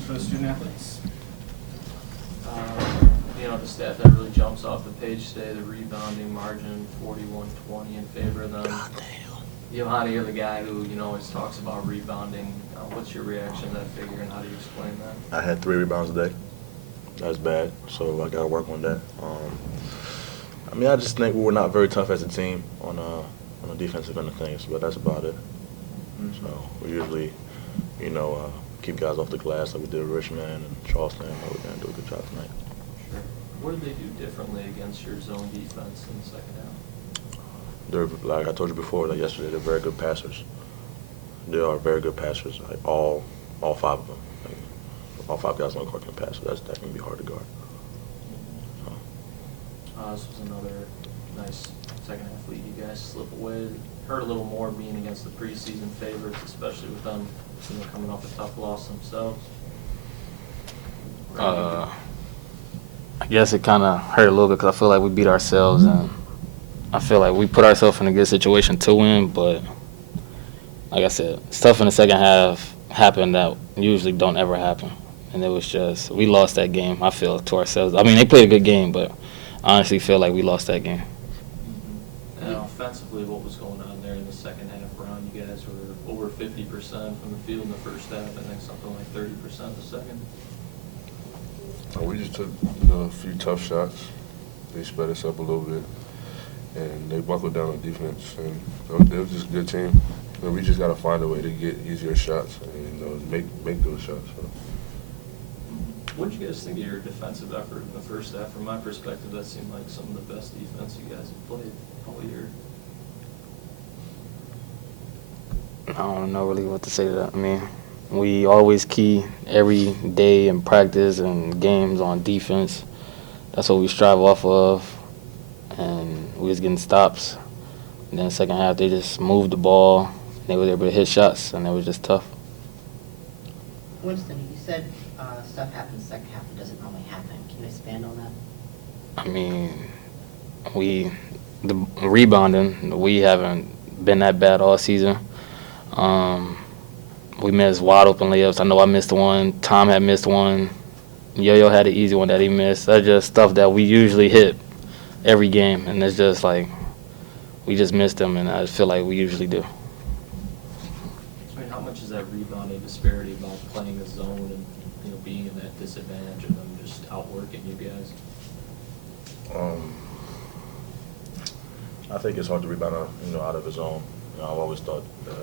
for the student athletes? The stat that really jumps off the page today, the rebounding margin, 41-20 in favor of them. Yohanny, you're the guy who, always talks about rebounding. What's your reaction to that figure, and how do you explain that? I had 3 rebounds a day. That's bad, so I got to work on that. I just think we were not very tough as a team on the defensive end of things, but that's about it. Mm-hmm. So we usually, keep guys off the glass like we did with Richmond and Charleston. We're going to do a good job tonight. Sure. What did they do differently against your zone defense in the second half? They're, like I told you before, like yesterday, they're very good passers. They are very good passers, like all 5 of them. Like, all 5 guys on the court can pass, so that can be hard to guard. So. This was another nice second half lead. You guys slip away. Hurt a little more being against the preseason favorites, especially with them coming off a tough loss themselves. I guess it kind of hurt a little bit because I feel like we beat ourselves, and I feel like we put ourselves in a good situation to win. But like I said, stuff in the second half happened that usually don't ever happen, and it was just we lost that game. I feel to ourselves. I mean, they played a good game, but I honestly feel like we lost that game. Mm-hmm. And offensively, what was going on there in the second half? Round, you guys were over 50% from the field in the first half. I think something like 30% the second. We just took a few tough shots. They sped us up a little bit, and they buckled down on defense. And they were just a good team. We just got to find a way to get easier shots and make those shots. So. What did you guys think of your defensive effort in the first half? From my perspective, that seemed like some of the best defense you guys have played all year. I don't know really what to say to that. I mean, we always key every day in practice and games on defense. That's what we strive off of, and we was getting stops. And then second half, they just moved the ball. They were able to hit shots, and it was just tough. Winston, you said stuff happens second half that doesn't normally happen. Can you expand on that? I mean, the rebounding, we haven't been that bad all season. We missed wide open layups. I know I missed one. Tom had missed one. Yo-Yo had an easy one that he missed. That's just stuff that we usually hit every game, and it's just like we just missed them, and I just feel like we usually do. I mean, how much is that rebounding disparity about playing the zone and being in that disadvantage and them just outworking you guys? I think it's hard to rebound out of his zone. I've always thought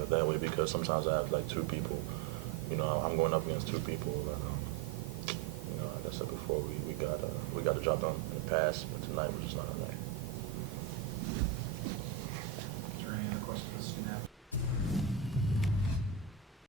that way because sometimes I have like 2 people. I'm going up against 2 people. Like I said before, we got the job done in the past, but tonight was just not our night.